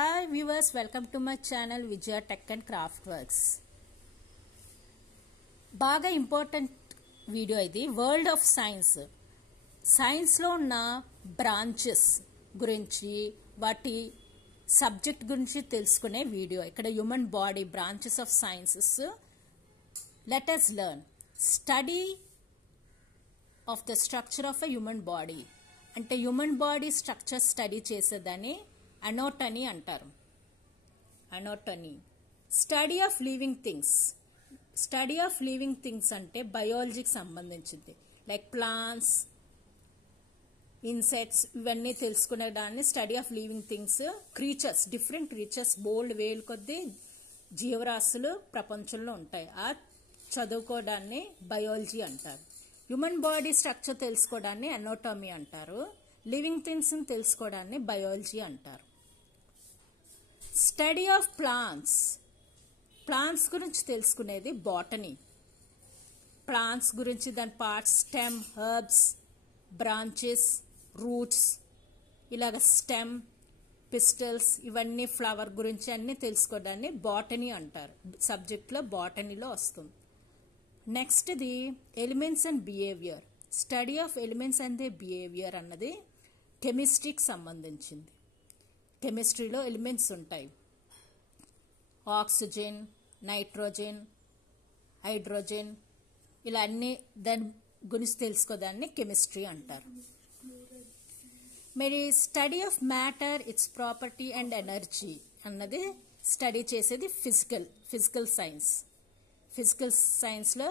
Hi viewers, welcome to my channel Vijaya Tech and Craft Works. బాగా important video ఇది. World of సైన్స్లో ఉన్న branches గురించి, వాటి సబ్జెక్ట్ గురించి తెలుసుకునే వీడియో. ఇక్కడ human body branches of sciences. Let us learn study of the structure of a human body. అంటే హ్యూమన్ బాడీ స్ట్రక్చర్ స్టడీ చేసేదాన్ని అనోటమీ అంటారు. Anatomy. Study of living things. Study of living things అంటే బయాలజీకి సంబంధించింది. లైక్ ప్లాంట్స్, ఇన్సెక్ట్స్, ఇవన్నీ తెలుసుకునే దాన్ని study of living things. Creatures, different creatures, బోల్డ్ వేలు కొద్దీ జీవరాశులు ప్రపంచంలో ఉంటాయి. ఆ చదువుకోవడాన్ని బయాలజీ అంటారు. హ్యూమన్ బాడీ స్ట్రక్చర్ తెలుసుకోవడాన్ని అనోటమీ అంటారు. లివింగ్ థింగ్స్ తెలుసుకోవడాన్ని బయాలజీ అంటారు. Study of plants. ప్లాంట్స్ గురించి తెలుసుకునేది బాటనీ. ప్లాంట్స్ గురించి దాని parts, stem, herbs, branches, roots, ఇలాగ స్టెమ్, పిస్టల్స్, ఇవన్నీ ఫ్లవర్ గురించి అన్ని తెలుసుకోవడాన్ని బాటనీ అంటారు. సబ్జెక్ట్లో బాటనీలో వస్తుంది. నెక్స్ట్ది elements and behaviour. Study of elements and their behaviour అన్నది కెమిస్ట్రీకి సంబంధించింది. కెమిస్ట్రీలో ఎలిమెంట్స్ ఉంటాయి. ఆక్సిజన్, నైట్రోజన్, హైడ్రోజన్, ఇలా అన్ని దాని గురించి తెలుసుకోదాన్ని కెమిస్ట్రీ అంటారు. మరి study of matter, its property and energy అన్నది స్టడీ చేసేది ఫిజికల్ సైన్స్. ఫిజికల్ సైన్స్లో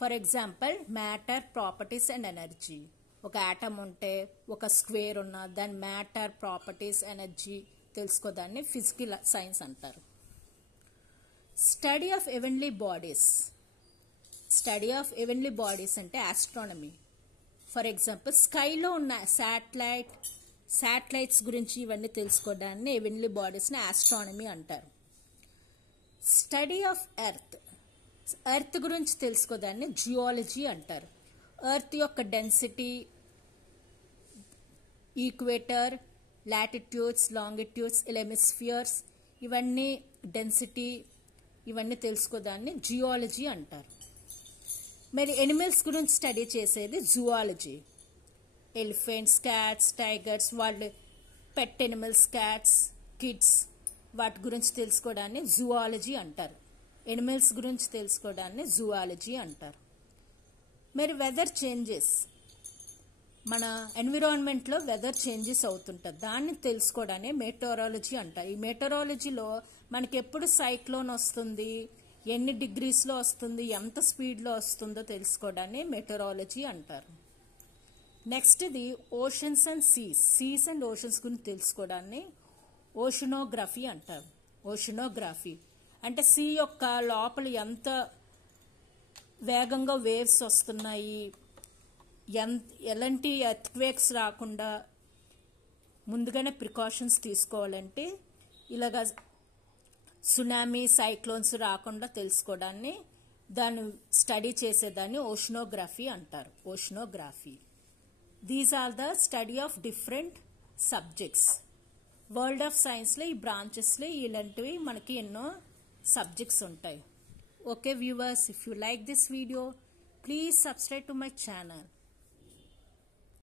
for example matter, properties and energy. ఒక ఆటమ్ ఉంటే, ఒక స్క్వేర్ ఉన్న, దాని మ్యాటర్, ప్రాపర్టీస్, ఎనర్జీ తెలుసుకోదాన్ని ఫిజికల్ సైన్స్ అంటారు. Study of heavenly bodies. Study of heavenly bodies అంటే ఆస్ట్రానమీ. ఫర్ ఎగ్జాంపుల్ స్కైలో ఉన్న శాటిలైట్స్ గురించి ఇవన్నీ తెలుసుకోవడాన్ని హెవెన్లీ బాడీస్ని ఆస్ట్రానమీ అంటారు. స్టడీ ఆఫ్ ఎర్త్ గురించి తెలుసుకోదాన్ని జియాలజీ అంటారు. ఎర్త్ యొక్క density, equator, latitudes, longitudes, hemispheres, ఇవన్నీ డెన్సిటీ, ఇవన్నీ తెలుసుకోదాన్ని జియాలజీ అంటారు. మరి ఎనిమల్స్ గురించి స్టడీ చేసేది జువాలజీ. ఎలిఫెంట్స్, క్యాట్స్, టైగర్స్, వాళ్ళ పెట్ ఎనిమల్స్, క్యాట్స్, కిడ్స్, వాటి గురించి తెలుసుకోవడాన్ని జువాలజీ అంటారు. ఎనిమల్స్ గురించి తెలుసుకోవడాన్ని జువాలజీ అంటారు. మరి వెదర్ చేంజెస్, మన ఎన్విరాన్మెంట్లో వెదర్ చేంజెస్ అవుతుంటుంది, దాన్ని తెలుసుకోవడాన్ని మెటోరాలజీ అంటారు. ఈ మెటోరాలజీలో మనకి ఎప్పుడు సైక్లోన్ వస్తుంది, ఎన్ని డిగ్రీస్లో వస్తుంది, ఎంత స్పీడ్లో వస్తుందో తెలుసుకోవడాన్ని మెటోరాలజీ అంటారు. నెక్స్ట్ది oceans and seas and oceans గురించి తెలుసుకోవడాన్ని ఓషనోగ్రఫీ అంటారు. ఓషనోగ్రఫీ అంటే సీ యొక్క లోపల ఎంత వేగంగా వేవ్స్ వస్తున్నాయి, ఎలాంటి ఎర్త్క్వేక్స్ రాకుండా ముందుగానే ప్రికాషన్స్ తీసుకోవాలంటే ఇలాగా సునామీ, సైక్లోన్స్ రాకుండా తెలుసుకోవడాన్ని, దాన్ని స్టడీ చేసేదాన్ని ఓషనోగ్రఫీ అంటారు. Oceanography. These are the study of different subjects. World of సైన్స్లో ఈ బ్రాంచెస్లో ఇలాంటివి మనకి ఎన్నో సబ్జెక్ట్స్ ఉంటాయి. Okay viewers, if you like this video, please subscribe to my channel.